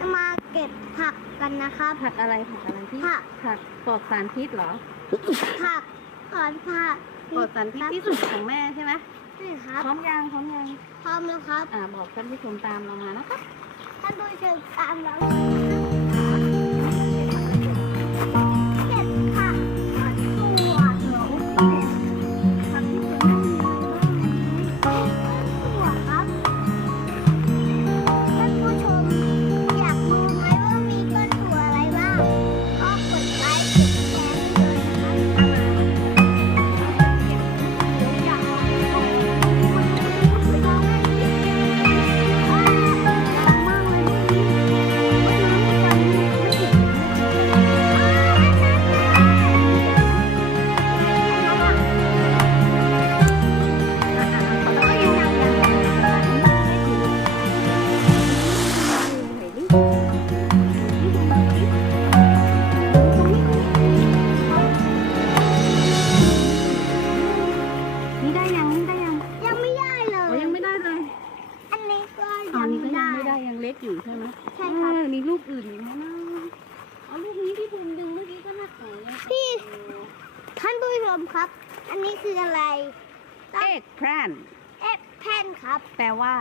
จะมาเก็บผักกันนะครับ ผักอะไรผักอะไรที่ผัก ผักปลอดสารพิษเหรอผักก่อนผักปลอดสารพิษที่สุดของแม่ใช่ไหมนี่ครับพร้อมยังพร้อมยังพร้อมแล้วครับ อ่าบอกท่านผู้ชมตามเรามานะคะท่านผู้ชมตามเรา อยู่ใช่ไหมใช่ครับเออมีลูกอื่นอีกไหมนะเอาลูกนี้ที่ภูมิดึงเมื่อกี้ก็น่าเออยังพี่ ท่านผู้ชมครับ อันนี้คืออะไรเอกแพรนเอ๊ะแผ่นครับ แปลว่า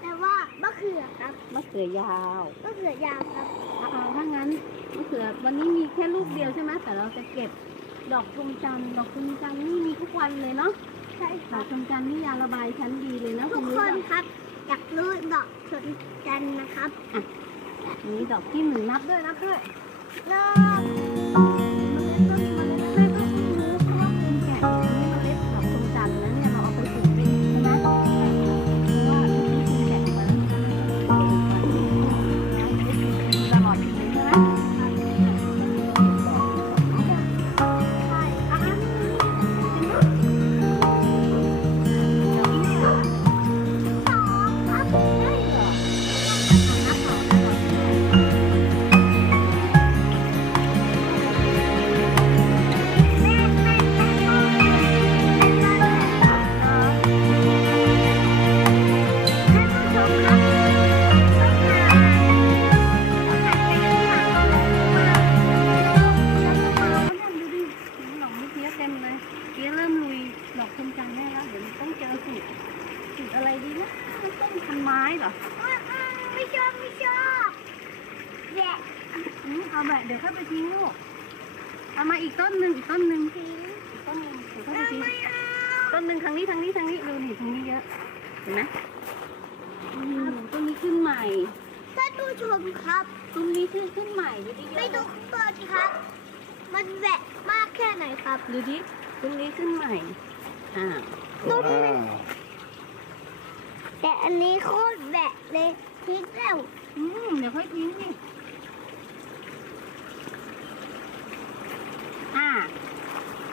แต่ว่ามะเขือครับมะเขือยาวมะเขือยาวครับเอาถ้างั้นมะเขือวันนี้มีแค่ลูกเดียวใช่ไหมแต่เราจะเก็บดอกชมจันทร์ดอกชมจันทร์นี่มีทุกวันเลยเนาะใช่คดรัอบ กชมจันทร์นี่ยาระบายชั้นดีเลยนะทุกณครู้นจักครับ อยากรู้ดอกชนจันทร์นะครับมีดอกที่หนึ่งนับด้วยนับด้วยเริ่ม ยวต้องเจอสูตรสูตรอะไรดีนะต้นพันไม้เหรอไม่ชอบไม่ชอบแย่อืมเอาแบบเดี๋ยวค่อยไปทิ้งลูกเอามาอีกต้นหนึ่งอีกต้นหนึ่งทิ้งอีกต้นหนึ่งเดี๋ยวค่อยไปทิ้งต้นหนึ่งทางนี้ทางนี้ทางนี้ดูนี่ทางนี้เยอะเห็นไหมอืมต้นนี้ขึ้นใหม่ท่านผู้ชมครับต้นนี้ขึ้นขึ้นใหม่ดูดิไปดูต้นครับ มันแหวะมากแค่ไหนครับดูดิต้นนี้ขึ้นใหม่ อ่าต้นนี้แต่อันนี้โคตรแหวะเลยทิ้งแล้วอืมเดี๋ยวค่อยทิ้งดิอ่า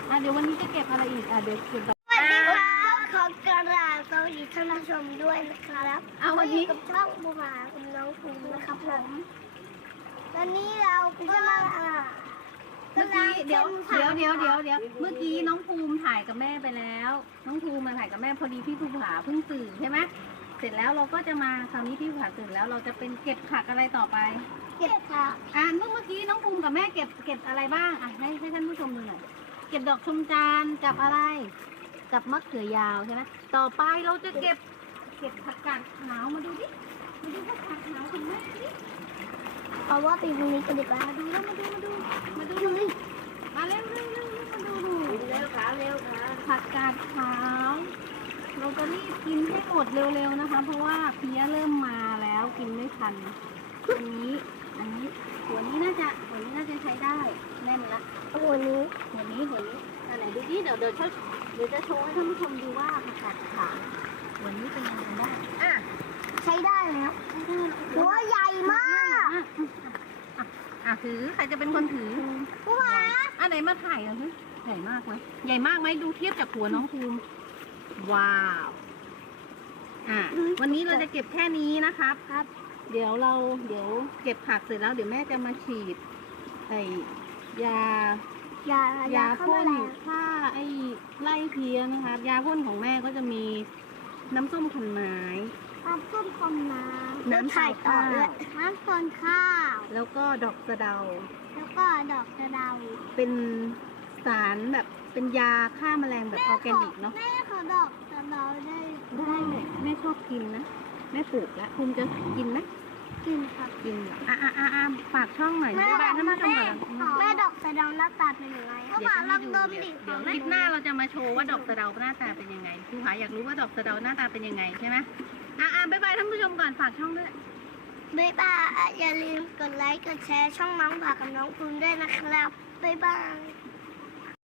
อ่าเดี๋ยววันนี้จะเก็บอะไรอีกอ่าเดี๋ยวเก็บดอกสวัสดีครับขอกราบสวัสดีท่านผู้ชมด้วยนะครับเอาวันนี้กับช่องบูมากับน้องภูมินะครับผมตอนนี้เราก็มาอ่าเมื่อกี้เดี๋ยวเดี๋ยวเดี๋ยวเดี๋ยวเดี๋ยวเมื่อกี้น้องภูมิถ่ายกับแม่ไปแล้ว น้องภูมิมาถ่ายกับแม่พอดีพี่ภูผาเพิ่งตื่นใช่ไหมเสร็จแล้วเราก็จะมาคราวนี้พี่ภูผาตื่นแล้วเราจะเป็นเก็บผักอะไรต่อไป เก็บผักอ่าเมื่อเมื่อกี้น้องภูมิกับแม่เก็บเก็บอะไรบ้างอะให้ให้ท่านผู้ชมดูหน่อยเก็บดอกชมจานกับอะไร กับมะเขือยาวใช่ไหมต่อไปเราจะเก็บ เก็บผักกาดขาวมาดูดิมาดูผักกาดขาวของแม่ดิ เพราะว่าปีนี้กันดีกว่ามาดูแล้วมาดูมาดูมาดูเลยมาเร็วเร็วเร็วเร็วมาดูดูเร็วขาเร็วขาผักกาดขาวเราจะรีบกินให้หมดเร็วๆนะคะ เพราะว่าเพี้ยเริ่มมาแล้วกินไม่ทันอันนี้อันนี้หัวนี้น่าจะหัวนี้น่าจะใช้ได้แน่นละตัวนี้หัวนี้หัวนี้อันไหนดูดิเดี๋ยวเดี๋ยวช่วยเดี๋ยวจะโชว์ให้ท่านผู้ชมดูว่าผักกาดขาวหัวนี้เป็นยังไงบ้างอะใช้ได้แล้วใช้ได้แล้วหัวใหญ่มาก อะอะอะถือ ใครจะเป็นคนถือผู้หมาอันไหนมาถ่ายอะสิใหญ่มากไหมใหญ่มากไหมดูเทียบจากหัวน้องภูมิว้าว อะ วันนี้เราจะเก็บแค่นี้นะครับ ครับ เดี๋ยวเราเดี๋ยวเก็บผักเสร็จแล้ว เดี๋ยวแม่จะมาฉีดไอ้ยายายาเข้าพ่มานแล้วฆ่าไอ้ไล่เพี้ยนะคะ ยาพ่นของแม่ก็จะมีน้ำส้มขันไม้ ตามต้นคอมน้ำน้ำใส่ข้าวน้ำต้นข้าว แล้วก็ดอกสะเดา แล้วก็ดอกกระเดาเป็นสารแบบเป็นยาฆ่าแมลงแบบออร์แกนิกเนาะแม่ขอดอกกระเดาได้ได้เลยแม่ชอบกินนะแม่ปลูกแล้วคุณจะกินไหมกินครับกินเหรออะอะอะอะฝากช่องหน่อยบ๊ายบายท่านผู้ชมก่อนแม่ดอกกระเดาหน้าตาเป็นยังไงเดี๋ยวจะให้ดูเดี๋ยวเดี๋ยวคลิปหน้าเราจะมาโชว์ว่าดอกสะเดาหน้าตาเป็นยังไงครูหาอยากรู้ว่าดอกสะเดาหน้าตาเป็นยังไงใช่ไหม อะอะบ๊ายบายท่านผู้ชมก่อนฝากช่องด้วยบ๊ายบายอย่าลืมกดไลค์ กดแชร์ช่องน้องผักกับน้องคุณด้วยนะครับ บ๊ายบาย